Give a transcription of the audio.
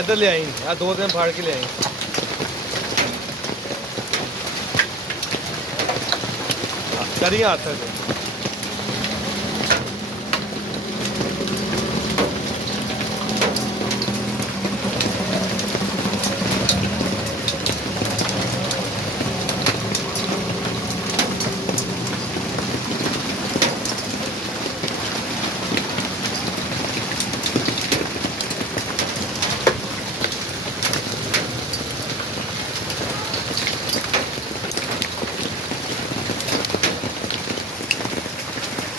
ਇੱਧਰ ਲਿਆਈ ਆ, ਦੋ ਦਿਨ ਫਾੜ ਕੇ ਲਿਆਈ। ਕਰੀ ਹੱਥ ਤੇ